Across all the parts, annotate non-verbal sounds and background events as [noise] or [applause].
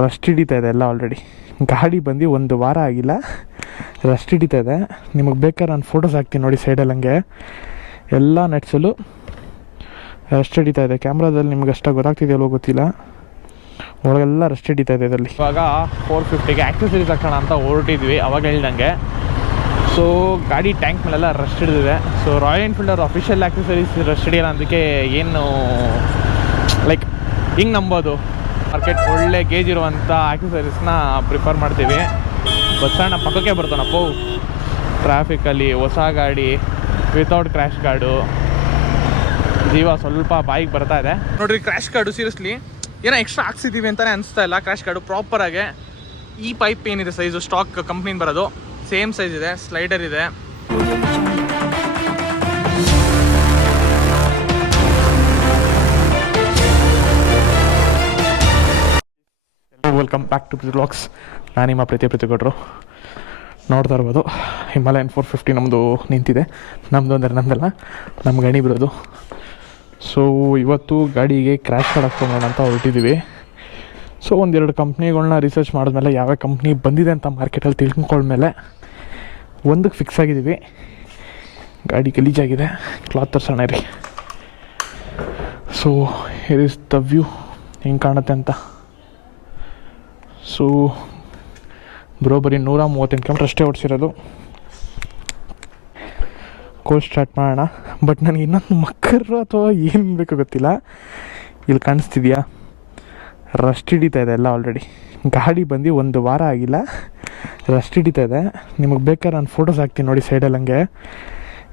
Rust ಹಿಡಿತಾ ಇದೆ ಎಲ್ಲ ಆಲ್ರೆಡಿ ಗಾಡಿ ಬಂದು ಒಂದು ವಾರ ಆಗಿಲ್ಲ. ರಸ್ಟ್ ಹಿಡಿತಾ ಇದೆ. ನಿಮಗೆ ಬೇಕಾದ್ರೆ ನಾನು ಫೋಟೋಸ್ ಹಾಕ್ತೀನಿ ನೋಡಿ ಸೈಡಲ್ಲಿ ಹಂಗೆ. ಎಲ್ಲ ನಟ್ಸಲು ರಸ್ಟ್ ಹಿಡಿತಾ ಇದೆ. ಕ್ಯಾಮ್ರಾದಲ್ಲಿ ನಿಮ್ಗೆ ಅಷ್ಟಾಗಿ ಗೊತ್ತಾಗ್ತಿದೆಯಲ್ಲೋ ಗೊತ್ತಿಲ್ಲ. ಒಳಗೆಲ್ಲ ರಸ್ಟ್ ಹಿಡಿತಾ ಇದೆ ಇದರಲ್ಲಿ. ಇವಾಗ ಫೋರ್ ಫಿಫ್ಟಿಗೆ ಆಕ್ಸೆಸರೀಸ್ ಹಾಕೋಣ ಅಂತ ಹೊರಟಿದ್ವಿ. ಅವಾಗ ಹೇಳ್ದಂಗೆ. ಸೊ ಗಾಡಿ ಟ್ಯಾಂಕ್ ಮೇಲೆಲ್ಲ ರಸ್ಟ್ ಹಿಡಿದಿದೆ. ಸೊ ರಾಯಲ್ ಎನ್ಫೀಲ್ಡ್ ಅವ್ರ ಅಫಿಷಿಯಲ್ ಆಕ್ಸೆಸರೀಸ್ ರಸ್ಟ್ ಹಿಡಿಯಲ್ಲ ಅದಕ್ಕೆ ಏನು ಲೈಕ್ ಹಿಂಗೆ ನಂಬೋದು? ಮಾರ್ಕೆಟ್ ಒಳ್ಳೆ ಗೇಜ್ ಇರುವಂಥ ಆಕ್ಸೆಸರೀಸ್ನ ಪ್ರಿಫರ್ ಮಾಡ್ತೀವಿ. ಬಸ್ಸಣ್ಣ ಪಕ್ಕಕ್ಕೆ ಬರ್ತಾನಪ್ಪ. ಟ್ರಾಫಿಕಲ್ಲಿ ಹೊಸ ಗಾಡಿ ವಿತೌಟ್ ಕ್ರ್ಯಾಶ್ ಕಾರ್ಡು ಜೀವ ಸ್ವಲ್ಪ ಬಾಯಿಗೆ ಬರ್ತಾ ಇದೆ. ನೋಡ್ರಿ ಕ್ರ್ಯಾಶ್ ಕಾರ್ಡು ಸೀರಿಯಸ್ಲಿ ಏನೋ ಎಕ್ಸ್ಟ್ರಾ ಹಾಕ್ಸಿದ್ದೀವಿ ಅಂತಲೇ ಅನಿಸ್ತಾ ಇಲ್ಲ. ಕ್ರ್ಯಾಶ್ ಪ್ರಾಪರ್ ಪ್ರಾಪರಾಗೆ ಈ ಪೈಪ್ ಏನಿದೆ ಸೈಜು ಸ್ಟಾಕ್ ಕಂಪ್ನಿಯಿಂದ ಬರೋದು. ಸೇಮ್ ಸೈಜ್ ಇದೆ ಸ್ಲೈಡರ್ ಇದೆ. ವೆಲ್ಕಮ್ ಬ್ಯಾಕ್ ಟು ಬ್ಲಾಗ್ಸ್ ನಾನು ನಿಮ್ಮ ಪ್ರೀತಿ ಪ್ರೀತಿ ಕೊಟ್ಟರು ನೋಡ್ತಾ ಇರ್ಬೋದು ಹಿಮಾಲಯನ್ ಫೋರ್ ಫಿಫ್ಟಿ ನಮ್ಮದು ನಿಂತಿದೆ. ನಮ್ಮದು ಅಂದರೆ ನಮ್ಮದಲ್ಲ ನಮ್ಮ ಗಣಿ ಬಿಡೋದು. ಸೊ ಇವತ್ತು ಗಾಡಿಗೆ ಕ್ರ್ಯಾಶ್ ಹಾಕ್ಸ್ಕೊಂಬೋಣ ಅಂತ ಹೊರಟಿದ್ದೀವಿ ಸೊ ಒಂದೆರಡು ಕಂಪ್ನಿಗಳನ್ನ ರಿಸರ್ಚ್ ಮಾಡಿದ್ಮೇಲೆ ಯಾವ್ಯಾವ ಕಂಪ್ನಿ ಬಂದಿದೆ ಅಂತ ಮಾರ್ಕೆಟಲ್ಲಿ ತಿಳ್ಕೊಂಡ್ಮೇಲೆ ಒಂದಕ್ಕೆ ಫಿಕ್ಸ್ ಆಗಿದ್ದೀವಿ ಗಾಡಿ ಗಲೀಜಾಗಿದೆ ಕ್ಲಾತ್ ತರ್ಸೋಣ ರೀ so here is the view ಹೆಂಗೆ ಕಾಣುತ್ತೆ ಅಂತ? ಸೊ ಬ್ರೋ ಬರೀ ನೂರ ಮೂವತ್ತೆಂಟು ಕಿಲೋಮೀಟ್ರ್ ಅಷ್ಟೇ ಓಡಿಸಿರೋದು. ಕೋಲ್ ಸ್ಟಾರ್ಟ್ ಮಾಡೋಣ. ಬಟ್ ನನಗೆ ಇನ್ನೊಂದು ಮಕ್ಕರು ಅಥವಾ ಏನು ಬೇಕೋ ಗೊತ್ತಿಲ್ಲ. ಇಲ್ಲಿ ಕಾಣಿಸ್ತಿದ್ಯಾ? ರಸ್ಟ್ ಹಿಡಿತಾ ಇದೆ ಎಲ್ಲ ಆಲ್ರೆಡಿ ಗಾಡಿ ಬಂದು ಒಂದು ವಾರ ಆಗಿಲ್ಲ. ರಸ್ಟ್ ಹಿಡಿತಾ ಇದೆ. ನಿಮಗೆ ಬೇಕಾದ್ರೆ ನಾನು ಫೋಟೋಸ್ ಹಾಕ್ತೀನಿ ನೋಡಿ ಸೈಡಲ್ಲಿ ಹಂಗೆ.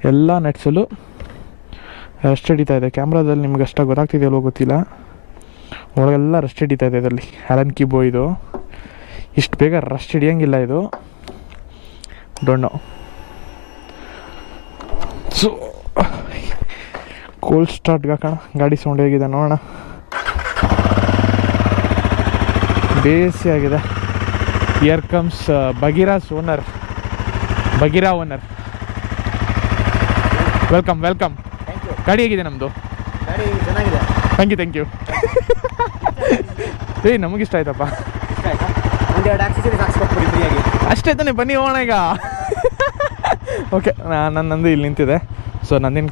ಎಲ್ಲ ನಟ್ಸಲ್ಲೂ ರಸ್ಟ್ ಹಿಡಿತಾ ಇದೆ. ಕ್ಯಾಮ್ರಾದಲ್ಲಿ ನಿಮ್ಗೆ ಅಷ್ಟಾಗಿ ಗೊತ್ತಾಗ್ತಿದೆಯಲ್ಲೋ ಗೊತ್ತಿಲ್ಲ. ಒಳಗೆಲ್ಲ ರಸ್ಟ್ ಹಿಡಿತಾ ಇದೆ ಇದರಲ್ಲಿ. ಅಲನ್ ಕಿಬೋ ಇದು. ಇಷ್ಟು ಬೇಗ ರಶ್ ಹಿಡಿಯೋಂಗಿಲ್ಲ ಇದು. ಡೊಣ್ಣು ಸೊ ಕೋಲ್ಡ್ ಸ್ಟಾರ್ಟ್ಗೆ ಹಾಕೋಣ ಗಾಡಿ ಸೌಂಡ್ ಹೇಗಿದೆ ನೋಡೋಣ. ಬೇಸಿ ಆಗಿದೆ. Here comes Bagheera's owner Bagheera owner welcome welcome ಗಾಡಿ ಹೇಗಿದೆ ನಮ್ಮದು ಗಾಡಿ ಚೆನ್ನಾಗಿದೆ. ಥ್ಯಾಂಕ್ ಯು ಥ್ಯಾಂಕ್ ಯು ಏಯ್ ನಮಗಿಷ್ಟ ಆಯ್ತಪ್ಪ. ಅಷ್ಟೇ ತಾನೆ, ಬನ್ನಿ ಹೋಗೋಣ ಈಗ. ಓಕೆ ನಾನು ನಂದು ಇಲ್ಲಿ ನಿಂತಿದೆ. ಸೊ ನಂದಿನ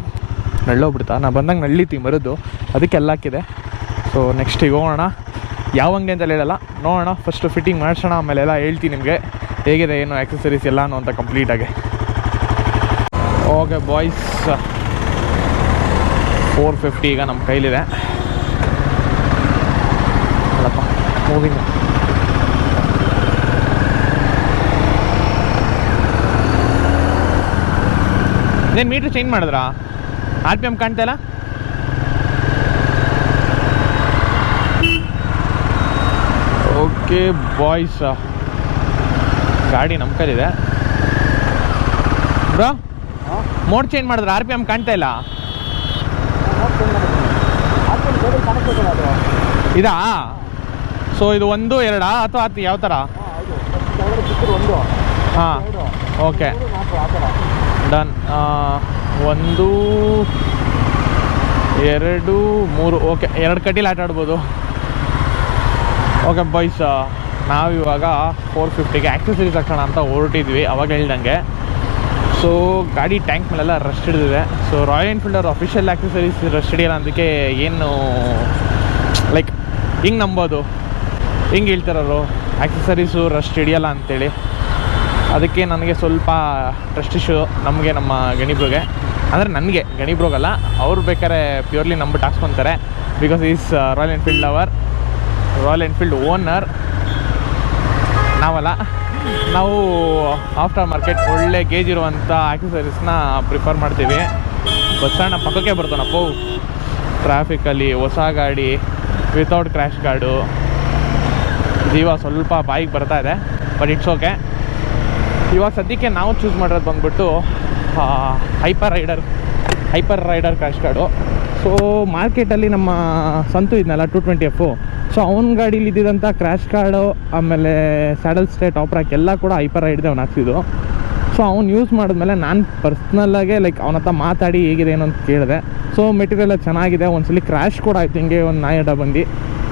ನಳ್ಳೋಗ್ಬಿಡ್ತಾ ನಾನು ಬಂದಂಗೆ ನಳ್ಳಿತೀನಿ ಮರದ್ದು ಅದಕ್ಕೆಲ್ಲ ಹಾಕಿದೆ. ಸೊ ನೆಕ್ಸ್ಟ್ ಈಗ ಹೋಗೋಣ. ಯಾವ ಅಂಗಡಿ ಅಂತ ಹೇಳಲ್ಲ. ನೋಡೋಣ ಫಸ್ಟು ಫಿಟ್ಟಿಂಗ್ ಮಾಡಿಸೋಣ ಆಮೇಲೆ ಎಲ್ಲ ಹೇಳ್ತೀನಿ ನಿಮಗೆ. ಹೇಗಿದೆ, ಏನು ಆಕ್ಸೆಸರೀಸ್ ಎಲ್ಲಾನು ಅಂತ ಕಂಪ್ಲೀಟಾಗಿ ಓಕೆ ಬಾಯ್ಸ್ ಫೋರ್ ಫಿಫ್ಟಿ ಈಗ ನಮ್ಮ ಕೈಲಿದೆ. ಮೂವಿಂಗ್ ಇದೇನು ಮೀಟ್ರ್ ಚೇಂಜ್ ಮಾಡಿದ್ರಾ? ಆರ್ ಪಿ ಎಂ ಕಾಣ್ತಾ ಇಲ್ಲ? ಓಕೆ ಬಾಯ್ಸ್ ಗಾಡಿ ನಮ್ಮ ಕೈಲಿದೆ. ಬ್ರೋ ಮೋಡ್ ಚೇಂಜ್ ಮಾಡಿದ್ರೆ ಆರ್ ಪಿ ಎಂ ಕಾಣ್ತಾ ಇಲ್ಲ? ಇದಾ? ಸೊ ಇದು ಒಂದು ಎರಡಾ ಅಥವಾ ಯಾವ ಥರ ಹಾಂ ಓಕೆ ಡನ್. ಒಂದು, ಎರಡು, ಮೂರು, ಓಕೆ, ಎರಡು ಕಟೀಲಿ ಆಟ ಆಡ್ಬೋದು. ಓಕೆ ಬಾಯ್ಸ್ ನಾವಿವಾಗ ಫೋರ್ ಫಿಫ್ಟಿಗೆ ಆಕ್ಸೆಸರೀಸ್ ಹಾಕೋಣ ಅಂತ ಹೊರಟಿದ್ವಿ, ಅವಾಗ ಹೇಳ್ದಂಗೆ. ಸೊ ಗಾಡಿ ಟ್ಯಾಂಕ್ ಮೇಲೆಲ್ಲ ರಸ್ಟ್ ಹಿಡಿದಿದೆ. ಸೊ ರಾಯಲ್ ಎನ್ಫೀಲ್ಡ್ ಅವ್ರ ಅಫಿಷಿಯಲ್ ಆಕ್ಸೆಸರೀಸ್ ರಸ್ಟ್ ಹಿಡಿಯಲ್ಲ ಅದಕ್ಕೆ ಏನು ಲೈಕ್ ಹಿಂಗೆ ನಂಬೋದು. ಹಿಂಗೆ ಹೇಳ್ತಾರವರು ಆ್ಯಕ್ಸಸರೀಸು ರಸ್ಟ್ ಹಿಡಿಯಲ್ಲ ಅಂತೇಳಿ. ಅದಕ್ಕೆ ನನಗೆ ಸ್ವಲ್ಪ ಟ್ರಸ್ಟ್ ಇಶ್ಯೂ ನಮಗೆ ನಮ್ಮ ಗಣಿಬ್ರಿಗೆ ಅಂದರೆ ನನಗೆ ಗಣಿಬ್ರಿಗಲ್ಲ ಅವ್ರು ಬೇಕಾದ್ರೆ ಪ್ಯೂರ್ಲಿ ನಂಬಿಟ್ಟು ಹಾಕ್ಸ್ಕೊತಾರೆ. Because is Royal Enfield lover Royal Enfield owner ನಾವಲ್ಲ, ನಾವು ಆಫ್ಟರ್ ಮಾರ್ಕೆಟ್ ಒಳ್ಳೆ ಗೇಜ್ ಇರುವಂಥ ಆಕ್ಸೆಸರೀಸ್ನ ಪ್ರಿಫರ್ ಮಾಡ್ತೀವಿ. ಬಸ್ಸಣ್ಣ ಪಕ್ಕಕ್ಕೆ ಬರ್ತಾನಪ್ಪ ಟ್ರಾಫಿಕಲ್ಲಿ ಹೊಸ ಗಾಡಿ ವಿತೌಟ್ ಕ್ರ್ಯಾಶ್ ಗಾರ್ಡು ಜೀವ ಸ್ವಲ್ಪ ಬಾಯಿಗೆ ಬರ್ತಾ ಇದೆ ಬಟ್ ಇಟ್ಸ್ ಓಕೆ ಇವಾಗ ಸದ್ಯಕ್ಕೆ ನಾವು ಚೂಸ್ ಮಾಡಿರೋದು ಬಂದ್ಬಿಟ್ಟು hyper rider hyper rider crash guard so ಮಾರ್ಕೆಟಲ್ಲಿ ನಮ್ಮ ಸಂತು ಇದನ್ನಲ್ಲ ಟು ಟ್ವೆಂಟಿ ಎಫು ಸೊ ಅವ್ನ ಗಾಡೀಲಿ ಇದ್ದಿದ್ದಂಥ ಕ್ರ್ಯಾಶ್ ಕಾರ್ಡು ಆಮೇಲೆ ಸ್ಯಾಡಲ್ ಸ್ಟೇ ಟಾಪ್ ರಾಕ್ ಎಲ್ಲ ಕೂಡ ಹೈಪರ್ ರೈಡ್ದೆ ಅವ್ನು ಹಾಕ್ಸಿದ್ದು. ಸೊ ಅವ್ನು ಯೂಸ್ ಮಾಡಿದ್ಮೇಲೆ ನಾನು ಪರ್ಸ್ನಲ್ಲಾಗೆ ಲೈಕ್ ಅವನ ಹತ್ರ ಮಾತಾಡಿ ಹೇಗಿದೆ ಏನು ಅಂತ ಕೇಳಿದೆ. ಸೊ ಮೆಟೀರಿಯಲ್ ಚೆನ್ನಾಗಿದೆ, ಒಂದ್ಸಲಿ ಕ್ರ್ಯಾಶ್ ಕೂಡ ಆಯ್ತು, ಹಿಂಗೆ ಒಂದು ನಾಯಿ ಅಡ್ಡ ಬಂದು.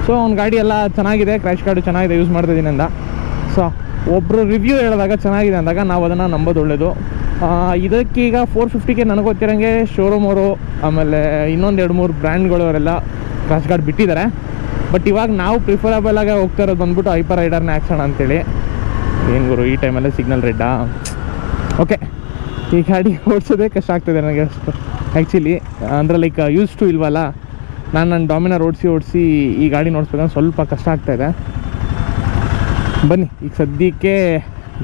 ಸೊ ಅವ್ನ ಗಾಡಿ ಎಲ್ಲ ಚೆನ್ನಾಗಿದೆ ಕ್ರ್ಯಾಶ್ ಕಾರ್ಡು ಚೆನ್ನಾಗಿದೆ ಯೂಸ್ ದಿನದಿಂದ ಅಂದ. ಸೊ ಒಬ್ಬರು ರಿವ್ಯೂ ಹೇಳಿದಾಗ ಚೆನ್ನಾಗಿದೆ ಅಂದಾಗ ನಾವು ಅದನ್ನು ನಂಬೋದು ಒಳ್ಳೆಯದು ಇದಕ್ಕೀಗ ಫೋರ್ ಫಿಫ್ಟಿಗೆ ನನಗೆ ಗೊತ್ತಿರೋಂಗೆ ಶೋರೂಮ್ ಅವರು, ಆಮೇಲೆ ಇನ್ನೊಂದು ಎರಡು ಮೂರು ಬ್ರ್ಯಾಂಡ್ಗಳು ಅವರೆಲ್ಲ ಕ್ರಾಶ್ ಗಾರ್ಡ್ ಬಿಟ್ಟಿದ್ದಾರೆ. ಬಟ್ ಇವಾಗ ನಾವು ಪ್ರಿಫರಬಲ್ ಆಗಿ ಹೋಗ್ತಾ ಇರೋದು ಬಂದ್ಬಿಟ್ಟು ಹೈಪರ್ ರೈಡರ್ನ ಹಾಕ್ಸೋಣ ಅಂತೇಳಿ. ಏನು ಗುರು, ಈ ಟೈಮಲ್ಲೇ ಸಿಗ್ನಲ್ ರೆಡ್ಡಾ ಓಕೆ ಈ ಗಾಡಿ ಓಡಿಸೋದೇ ಕಷ್ಟ ಆಗ್ತದೆ ನನಗೆ ಅಷ್ಟು. ಆ್ಯಕ್ಚುಲಿ ಅಂದರೆ ಲೈಕ್ ಯೂಸ್ ಟು ಇಲ್ವಲ್ಲ? ನಾನು ನನ್ನ ಡಾಮಿನರ್ ಓಡಿಸಿ ಓಡಿಸಿ ಈ ಗಾಡಿ ನೋಡಿಸ್ಬೇಕಂದ್ರೆ ಸ್ವಲ್ಪ ಕಷ್ಟ ಆಗ್ತಾಯಿದೆ ಬನ್ನಿ, ಈಗ ಸದ್ಯಕ್ಕೆ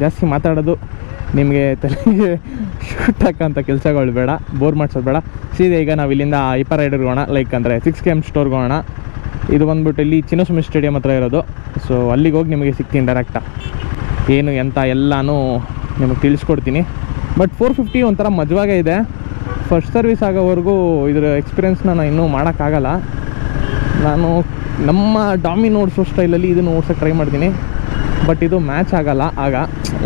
ಜಾಸ್ತಿ ಮಾತಾಡೋದು ನಿಮಗೆ ತಲೆಗೆ ಶೂಟ್ ಹಾಕೋಂಥ ಕೆಲಸಗಳು ಬೇಡ ಬೋರ್ ಮಾಡಿಸೋದು ಬೇಡ. ಸೀದಾ ಈಗ ನಾವು ಇಲ್ಲಿಂದ ಹೈಪರ್ ರೈಡರ್ಗೆ ಹೋಗೋಣ ಲೈಕ್ ಅಂದರೆ ಸಿಕ್ಸ್ ಕೆ ಎಂ ಸ್ಟೋರ್ಗೆ ಹೋಗೋಣ. ಇದು ಬಂದ್ಬಿಟ್ಟು ಇಲ್ಲಿ ಚಿನ್ನಸ್ವಾಮಿ ಸ್ಟೇಡಿಯಂ ಹತ್ರ ಇರೋದು. ಸೊ ಅಲ್ಲಿಗೆ ಹೋಗಿ ನಿಮಗೆ ಸಿಗ್ತೀನಿ ಡೈರೆಕ್ಟಾ ಏನು, ಎಂತ ಎಲ್ಲನೂ ನಿಮಗೆ ತಿಳಿಸ್ಕೊಡ್ತೀನಿ. ಬಟ್ ಫೋರ್ ಫಿಫ್ಟಿ ಒಂಥರ ಮಜವಾಗೇ ಇದೆ. ಫಸ್ಟ್ ಸರ್ವಿಸ್ ಆಗೋವರೆಗೂ ಇದ್ರ ಎಕ್ಸ್ಪೀರಿಯೆನ್ಸ್ನ ನಾನು ಇನ್ನೂ ಮಾಡೋಕ್ಕಾಗಲ್ಲ. ನಾನು ನಮ್ಮ ಡಾಮಿನ್ ಓಡಿಸೋ ಸ್ಟೈಲಲ್ಲಿ ಇದನ್ನು ಓಡ್ಸೋಕ್ಕೆ ಟ್ರೈ ಮಾಡ್ತೀನಿ. ಬಟ್ ಇದು ಮ್ಯಾಚ್ ಆಗಲ್ಲ. ಆಗ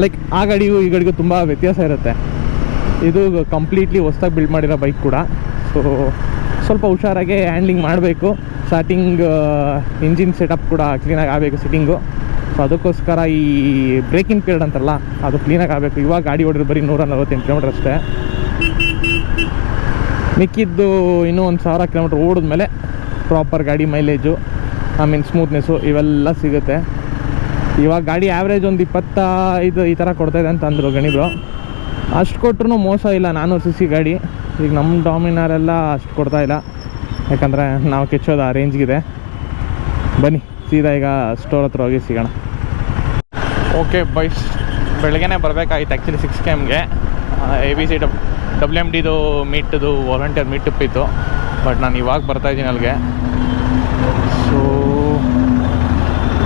ಲೈಕ್ ಆ ಗಾಡಿಗೂ ಈ ಗಾಡಿಗೂ ತುಂಬ ವ್ಯತ್ಯಾಸ ಇರುತ್ತೆ. ಇದು ಕಂಪ್ಲೀಟ್ಲಿ ಹೊಸ್ದಾಗಿ ಬಿಲ್ಡ್ ಮಾಡಿರೋ ಬೈಕ್ ಕೂಡ. ಸೊ ಸ್ವಲ್ಪ ಹುಷಾರಾಗಿ ಹ್ಯಾಂಡ್ಲಿಂಗ್ ಮಾಡಬೇಕು. ಸ್ಟಾರ್ಟಿಂಗ್ ಇಂಜಿನ್ ಸೆಟಪ್ ಕೂಡ ಕ್ಲೀನಾಗಿ ಆಗಬೇಕು ಸಿಟ್ಟಿಂಗು ಸೊ ಅದಕ್ಕೋಸ್ಕರ ಈ ಬ್ರೇಕಿಂಗ್ ಪೀರಿಯಡ್ ಅಂತಾರಲ್ಲ ಅದು ಕ್ಲೀನಾಗಿ ಆಗಬೇಕು. ಇವಾಗ ಗಾಡಿ ಹೊಡೆದ್ರೆ ಬರೀ ನೂರ ನಲ್ವತ್ತೆಂಟು ಕಿಲೋಮೀಟರ್ ಅಷ್ಟೇ. ಮಿಕ್ಕಿದ್ದು ಇನ್ನೂ ಒಂದು ಸಾವಿರ ಕಿಲೋಮೀಟ್ರ್ ಓಡಿದ್ಮೇಲೆ ಪ್ರಾಪರ್ ಗಾಡಿ ಮೈಲೇಜು ಐ ಮೀನ್ ಸ್ಮೂತ್ನೆಸ್ಸು ಇವೆಲ್ಲ ಸಿಗುತ್ತೆ. ಇವಾಗ ಗಾಡಿ ಆ್ಯಾವ್ರೇಜ್ ಒಂದು ಇಪ್ಪತ್ತೈದು ಈ ಥರ ಕೊಡ್ತಾಯಿದೆ ಅಂತ ಅಂದರು ಗಣಿಬ್ರು ಅಷ್ಟು ಕೊಟ್ಟರು ಮೋಸ ಇಲ್ಲ ನಾನ್ನೂರು ಸಿ ಸಿ ಗಾಡಿ. ಈಗ ನಮ್ಮ ಡಾಮಿನಾರೆಲ್ಲ ಅಷ್ಟು ಕೊಡ್ತಾ ಇಲ್ಲ. ಯಾಕಂದರೆ ನಾವು ಕೆಚ್ಚೋದು ಆ ರೇಂಜ್ಗಿದೆ ಬನ್ನಿ, ಸೀದಾ ಈಗ ಸ್ಟೋರ್ ಹತ್ರ ಹೋಗಿ ಸಿಗೋಣ. ಓಕೆ ಬೈಸ್ ಬೆಳಗ್ಗೆನೇ ಬರಬೇಕಾಗಿತ್ತು ಆ್ಯಕ್ಚುಲಿ ಸಿಕ್ಸ್ ಕೆ ಎಮ್ಗೆ ಎ ಬಿ ಸಿ ಡಬ್ ಡಬ್ಲ್ಯೂ ಎಂ ಡಿದು ಮೀಟ್ದು ವಾಲಂಟಿಯರ್ ಮೀಟ್ ಇತ್ತು. ಬಟ್ ನಾನು ಇವಾಗ ಬರ್ತಾಯಿದ್ದೀನಿ ಅಲ್ಲಿಗೆ ಸೊ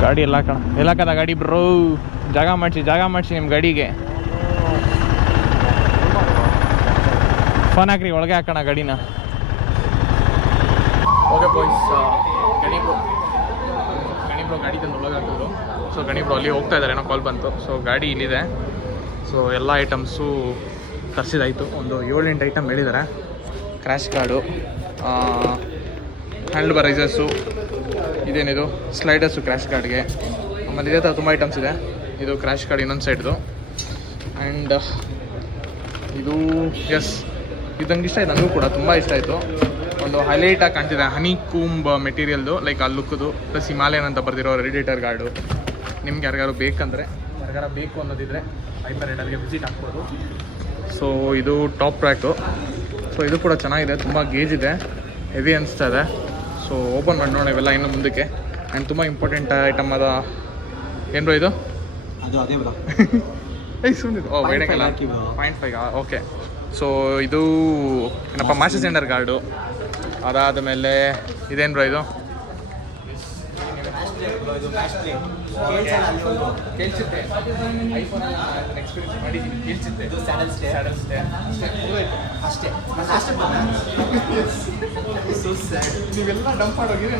ಗಾಡಿ ಎಲ್ಲ ಕಣ. ಎಲ್ಲ ಕದ ಗಾಡಿ ಬ್ರೋ. ಜಾಗ ಮಾಡಿಸಿ ಜಾಗ ಮಾಡಿಸಿ ನಿಮ್ಮ ಗಾಡಿಗೆ. ಫೋನ್ ಹಾಕ್ರಿ, ಒಳಗೆ ಹಾಕೋಣ ಗಾಡಿನ. ಓಕೆ ಬಾಯ್ಸ್ ಗಣಿಬ್ರು ಗಣಿಬ್ರು ಗಾಡಿ ತಂದು ಒಳಗೆ ಹಾಕಿದ್ರು. ಸೊ ಗಣಿಬ್ರು ಅಲ್ಲಿ ಹೋಗ್ತಾ ಇದ್ದಾರೆ, ಏನೋ ಕಾಲ್ ಬಂತು. ಸೊ ಗಾಡಿ ಇಲ್ಲಿದೆ. ಸೊ ಎಲ್ಲ ಐಟಮ್ಸು ತರಿಸಿದಾಯಿತು ಒಂದು ಏಳೆಂಟು ಐಟಮ್ ಹೇಳಿದ್ದಾರೆ. ಕ್ರ್ಯಾಶ್ ಕಾರ್ಡು ಹ್ಯಾಂಡ್ ಬರೈಸರ್ಸು ಇದೇನಿದು? ಸ್ಲೈಡರ್ಸು ಕ್ರ್ಯಾಶ್ ಕಾರ್ಡ್ಗೆ ಆಮೇಲೆ ಇದೇ ಥರ ತುಂಬ ಐಟಮ್ಸ್ ಇದೆ. ಇದು ಕ್ರ್ಯಾಶ್ ಕಾರ್ಡ್ ಇನ್ನೊಂದು ಸೈಡ್ದು ಆ್ಯಂಡ್ ಇದು ಎಸ್ ಇದು ನಂಗೆ ಇಷ್ಟ ಆಯ್ತು. ನನಗೂ ಕೂಡ ತುಂಬ ಇಷ್ಟ ಆಯಿತು. ಒಂದು ಹೈಲೈಟಾಗಿ ಕಾಣ್ತಿದೆ. ಹನಿ ಕೂಂಬ್ ಮೆಟೀರಿಯಲ್ದು ಲೈಕ್ ಆ ಲುಕ್ದು ಪ್ಲಸ್ ಹಿಮಾಲಯನ್ ಅಂತ ಬರ್ದಿರೋ ರೆಡಿಟರ್ ಗಾರ್ಡು ನಿಮ್ಗೆ ಯಾರಿಗಾರು ಬೇಕಂದರೆ, ಯಾರಿಗಾರ ಬೇಕು ಅನ್ನೋದಿದ್ರೆ ಹೈಪರ್ ರೈಡರ್ಗೆ ವಿಸಿಟ್ ಹಾಕ್ಬೋದು. ಸೊ ಇದು ಟಾಪ್ ಟ್ರ್ಯಾಕು ಸೊ ಇದು ಕೂಡ ಚೆನ್ನಾಗಿದೆ. ತುಂಬ ಗೇಜ್ ಇದೆ. ಹೆವಿ ಅನಿಸ್ತಾ ಇದೆ. ಸೊ ಓಪನ್ ಮಾಡಿ ನೋಡೋಣ ಇವೆಲ್ಲ ಇನ್ನು ಮುಂದಕ್ಕೆ. ಆ್ಯಂಡ್ ತುಂಬ ಇಂಪಾರ್ಟೆಂಟ್ ಐಟಮ್ ಅದ ಏನು ಬ್ರೋ ಇದು? ಅದು ಅದೇ ಬ್ರೋ. [laughs] ಐ ಸುಮ್ಮನೆ ಓ five point five okay so ಇದು ಏನಪ್ಪ ಮಾಸ್ಟರ್ ಸೆಂಡರ್ ಗಾರ್ಡು ಅದಾದ ಮೇಲೆ ಇದೇನ್ರೋ ಬ್ರೋ ಇದು? ಇದು ಮ್ಯಾಚ್ ಪ್ಲೇ ಕೇಳ್ಸಲ್ಲ ಅಲ್ಲಿ ಒಂದು ಕೇಳಿಸುತ್ತೆ ಐಫೋನ್ ಎಕ್ಸ್ಪೀರಿಯನ್ಸ್ ಮಾಡಿದ್ದೀನಿ ಕೇಳಿಸುತ್ತೆ ಇದು ಸ್ಯಾಡಲ್ ಸ್ಟೇ ಅಷ್ಟೇ. ನಾನು ಅಷ್ಟೇ ಸೊ ಸ್ಯಾಡ್ ನೀವೆಲ್ಲ ಡಂಪ್ ಮಾಡೋಗಿದ್ರೆ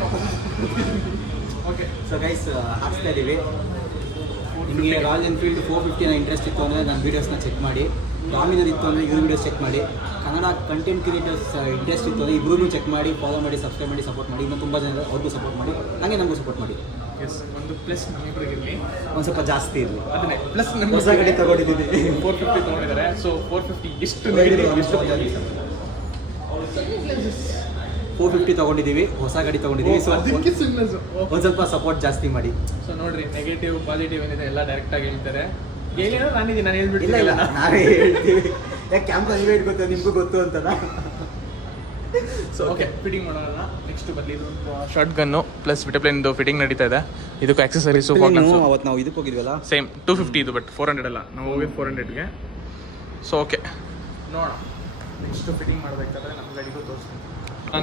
ಓಕೆ ಸೊ ಗೈಸ್ ಹಾಕ್ಸ್ತಾ ಇದ್ದೀವಿ ನಿಮಗೆ ರಾಯಲ್ ಎನ್ಫೀಲ್ಡ್ ಫೋರ್ ಫಿಫ್ಟಿನ ಇಂಟ್ರೆಸ್ಟ್ ಇತ್ತು ಅಂದರೆ ನನ್ನ ವೀಡಿಯೋಸ್ನ ಚೆಕ್ ಮಾಡಿ. ಡಾಮಿನರ್ ಇತ್ತು ಅಂದರೆ ಇವ್ರ ವೀಡಿಯೋಸ್ ಚೆಕ್ ಮಾಡಿ. ಕನ್ನಡ ಕಂಟೆಂಟ್ ಕ್ರಿಯೇಟರ್ಸ್ ಇಂಟ್ರೆಸ್ಟ್ ಇತ್ತು ಅಂದರೆ ಇಬ್ಬರೂ ಚೆಕ್ ಮಾಡಿ ಫಾಲೋ ಮಾಡಿ ಸಬ್ಸ್ಕ್ರೈಬ್ ಮಾಡಿ ಸಪೋರ್ಟ್ ಮಾಡಿ. ಇನ್ನೂ ತುಂಬ ಜನ ಅವ್ರಿಗೂ ಸಪೋರ್ಟ್ ಮಾಡಿ. ಹಾಗೆ ನಮಗೂ ಸಪೋರ್ಟ್ ಮಾಡಿ. ಎಸ್ ಒಂದು ಪ್ಲಸ್ ನಮ್ಮಿಬ್ರಿಗಿರಲಿ ಒಂದು ಸ್ವಲ್ಪ ಜಾಸ್ತಿ ಇರಲಿ. ಅದನ್ನೇ ಪ್ಲಸ್ ಹೊಸ ಗಾಡಿ ತಗೊಂಡಿದ್ದೀನಿ ಫೋರ್ ಫಿಫ್ಟಿ ತೊಗೊಂಡಿದ್ದಾರೆ. ಸೊ ಫೋರ್ ಫಿಫ್ಟಿ ಎಷ್ಟು ಎಷ್ಟು ಫೋರ್ ಫಿಫ್ಟಿ ತೊಗೊಂಡಿದ್ದೀವಿ ಹೊಸ ಗಾಡಿ ತೊಗೊಂಡಿದ್ದೀವಿ. ಸೊ ಅದಕ್ಕೆ ಒಂದು ಸ್ವಲ್ಪ ಸಪೋರ್ಟ್ ಜಾಸ್ತಿ ಮಾಡಿ. ಸೊ ನೋಡ್ರಿ ನೆಗೆಟಿವ್ ಪಾಸಿಟಿವ್ ಏನಿದೆ ಎಲ್ಲ ಡೈರೆಕ್ಟ್ ಆಗಿ ಹೇಳ್ತಾರೆ. ಏನೇನೋ ನಾನಿದ್ದೀನಿ ನಾನು ಇಲ್ಲ ಹೇಳ್ಬಿಟ್ಟಿಲ್ಲ ಇಲ್ಲ ನಾವೇ ಹೇಳ್ತೀವಿ. ಯಾಕೆ ಕ್ಯಾಮ್ರಾ ನೀವೇ ಇಟ್ಕೊತ ನಿಮಗೂ ಗೊತ್ತು ಅಂತಲ್ಲ ಸೊ ಓಕೆ ಫಿಟ್ಟಿಂಗ್ ಮಾಡೋಣ. ನೆಕ್ಸ್ಟ್ ಬರಲಿ ಇದು ಶಾರ್ಟ್ ಗನ್ನು ಪ್ಲಸ್ ವಿಟಪ್ಲೇನ್ದು ಫಿಟ್ಟಿಂಗ್ ನಡೀತಾ ಇದೆ. ಇದಕ್ಕೂ ಆಕ್ಸೆಸರೀಸು ಅವತ್ತು ನಾವು ಇದಕ್ಕೆ ಹೋಗಿದ್ವಲ್ಲ? ಸೇಮ್ ಟೂ ಫಿಫ್ಟಿ ಇದು ಬಟ್ ಫೋರ್ ಹಂಡ್ರೆಡ್ ಅಲ್ಲ. ನಾವು ಹೋಗಿದ್ದು ಫೋರ್ ಹಂಡ್ರೆಡ್ಗೆ ಸೊ ಓಕೆ ನೋಡೋಣ. ನೆಕ್ಸ್ಟ್ ಫಿಟ್ಟಿಂಗ್ ಮಾಡಬೇಕಾದ್ರೆ ನಮ್ಮ ಗಾಡಿಗೂ ತೋರಿಸ್ತೀನಿ. [laughs]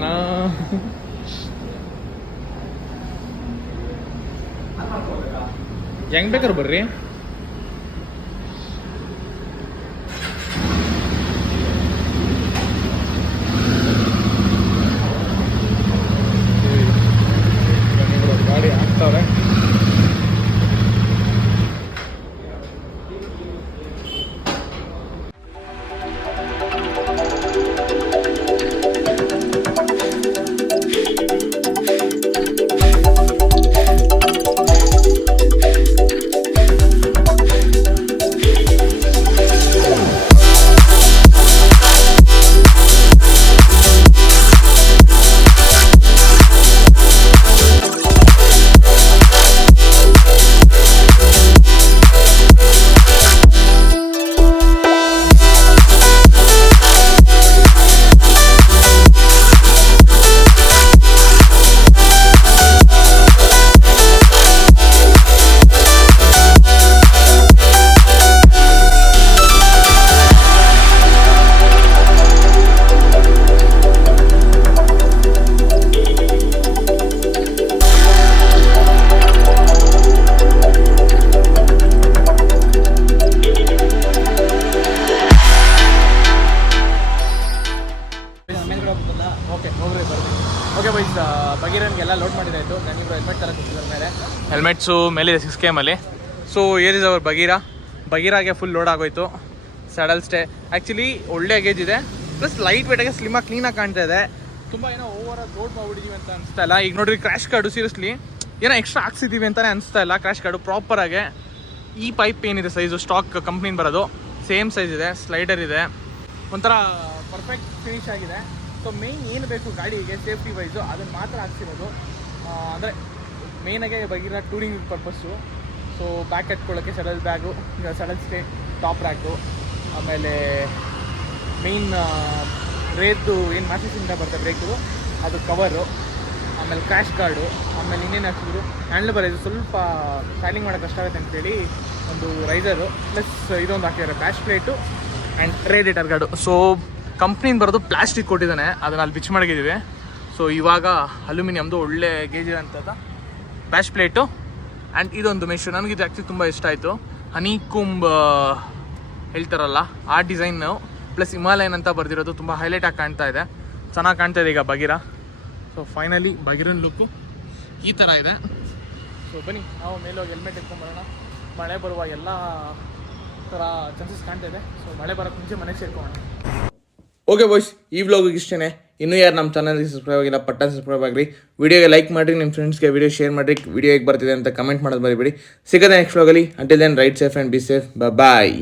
ಹೆಂಗ್ ಬೇಕಾರು ಬರ್ರಿ? ಎಲ್ಲ ಲೋಡ್ ಮೇಲೆ. ಹೆಲ್ಮೆಟ್ಸು ಮೇಲಿದೆ six K so here is our Bagheera ಬಗೀರಾಗೆ full load ಆಗೋಯ್ತು. ಸಡಲ್ ಸ್ಟೇ ಆ್ಯಕ್ಚುಲಿ ಒಳ್ಳೆ ಗೇಜ್ ಇದೆ. ಪ್ಲಸ್ ಲೈಟ್ ವೇಟಾಗೆ ಸ್ಲಿಮಾಗಿ ಕ್ಲೀನಾಗಿ ಕಾಣ್ತಾ ಇದೆ. ತುಂಬ ಏನೋ ಓವರ್ ಲೋಡ್ ಮಾಡಿಬಿಟ್ಟಿದ್ದೀವಿ ಅಂತ ಅನಿಸ್ತಾ ಇಲ್ಲ. ಈಗ ನೋಡಿರಿ ಕ್ರಾಶ್ ಕಾರ್ಡು ಸೀರಿಯಸ್ಲಿ ಏನೋ ಎಕ್ಸ್ಟ್ರಾ ಹಾಕ್ಸಿದ್ದೀವಿ ಅಂತಲೇ ಅನಿಸ್ತಾ ಇಲ್ಲ. ಕ್ರ್ಯಾಶ್ ಕಾರ್ಡು ಪ್ರಾಪರಾಗೆ ಈ ಪೈಪ್ ಏನಿದೆ ಸೈಜು ಸ್ಟಾಕ್ ಕಂಪ್ನಿ ಬರೋದು. ಸೇಮ್ ಸೈಜ್ ಇದೆ. ಸ್ಲೈಡರ್ ಇದೆ. ಒಂಥರ ಪರ್ಫೆಕ್ಟ್ ಫಿನಿಶ್ ಆಗಿದೆ. ಸೊ ಮೇಯ್ನ್ ಏನು ಬೇಕು ಗಾಡಿಗೆ ಸೇಫ್ಟಿ ವೈಸು ಅದನ್ನು ಮಾತ್ರ ಹಾಕ್ಸಿರೋದು. ಅಂದರೆ ಮೇಯ್ನಾಗೆ ಬಗಿರೋ touring purpose so bag ಕಟ್ಕೊಳ್ಳೋಕ್ಕೆ saddle bag saddle stay top rack ಆಮೇಲೆ ಮೇಯ್ನ್ ರೇದ್ದು ಏನು ಮ್ಯಾಸೇಜಿಂದ ಬರುತ್ತೆ ಬ್ರೇಕು ಅದು ಕವರು ಆಮೇಲೆ ಕ್ರ್ಯಾಶ್ ಗಾರ್ಡು ಆಮೇಲೆ ಇನ್ನೇನು ಹಾಕ್ಸಿದ್ರು? ಹ್ಯಾಂಡ್ಲ್ ಬರೋದು ಸ್ವಲ್ಪ ಸ್ಟೈಲಿಂಗ್ ಮಾಡೋಕ್ಕೆ ಕಷ್ಟ ಆಗುತ್ತೆ ಅಂತೇಳಿ ಒಂದು ರೈಸರು ಪ್ಲಸ್ ಇದೊಂದು ಹಾಕಿದ್ದಾರೆ bash plate and radiator guard so ಕಂಪ್ನಿಯಿಂದ ಬರೋದು ಪ್ಲಾಸ್ಟಿಕ್ ಕೊಟ್ಟಿದ್ದಾನೆ, ಅದನ್ನ ಅಲ್ಲಿ ಬಿಚ್ ಮಾಡಿದ್ದೀವಿ ಸೊ ಇವಾಗ ಅಲ್ಯೂಮಿನಿಯಮ್ದು ಒಳ್ಳೆ ಗೇಜ್ ಇರೋಂಥದ್ದು ಬ್ಯಾಶ್ ಪ್ಲೇಟು ಆ್ಯಂಡ್ ಇದೊಂದು ಮೆಷು ನನಗೆ ಇದು ಆ್ಯಕ್ಚುಲಿ ತುಂಬ ಇಷ್ಟ ಆಯಿತು. ಹನಿ ಕುಂಬ್ ಹೇಳ್ತಾರಲ್ಲ, ಆ ಡಿಸೈನು ಪ್ಲಸ್ ಹಿಮಾಲಯನ್ ಅಂತ ಬರ್ದಿರೋದು ತುಂಬ ಹೈಲೈಟ್ ಆಗಿ ಕಾಣ್ತಾ ಇದೆ. ಚೆನ್ನಾಗಿ ಕಾಣ್ತಾ ಇದೆ ಈಗ ಬಗಿರ ಸೊ ಫೈನಲಿ ಬಗಿರನ್ ಲುಕ್ಕು ಈ ಥರ ಇದೆ. ಸೊ ಬನ್ನಿ, ನಾವು ಮೇಲೋಗಿ ಹೆಲ್ಮೆಟ್ ಎತ್ಕೊಂಡ್ಬರೋಣ ಮಳೆ ಬರುವ ಎಲ್ಲ ಥರ ಚಾನ್ಸಸ್ ಕಾಣ್ತಾ ಇದೆ. ಸೊ ಮಳೆ ಬರೋಕ್ಕೆ ಮುಂಚೆ ಮನೆಗೆ ಸೇರ್ಕೊಳ್ಳೋಣ ಓಕೆ ಬಾಯ್ಸ್ ಈ ವ್ಲಾಗಿಗೆ ಇಷ್ಟೇ ಇನ್ನೂ ಯಾರು ನಮ್ಮ ಚಾನಲ್ಗೆ ಸಬ್ಸ್ಕ್ರೈಬ್ ಆಗಿಲ್ಲ, ಪಟ್ಟ ಸಬ್ಸ್ಕ್ರೈಬ್ ಆಗಿರಿ ವಿಡಿಯೋಗೆ ಲೈಕ್ ಮಾಡಿ ನಿಮ್ಮ ಫ್ರೆಂಡ್ಸ್ಗೆ ವಿಡಿಯೋ ಶೇರ್ ಮಾಡಿ ವಿಡಿಯೋ ಹೇಗೆ ಬರ್ತಿದೆ ಅಂತ ಕಮೆಂಟ್ ಮಾಡೋದು ಬರಿಬೇಡಿ ಸಿಗೋದೇ ನೆಕ್ಸ್ಟ್ ವ್ಲಾಗಲ್ಲಿ until then ride safe and be safe bye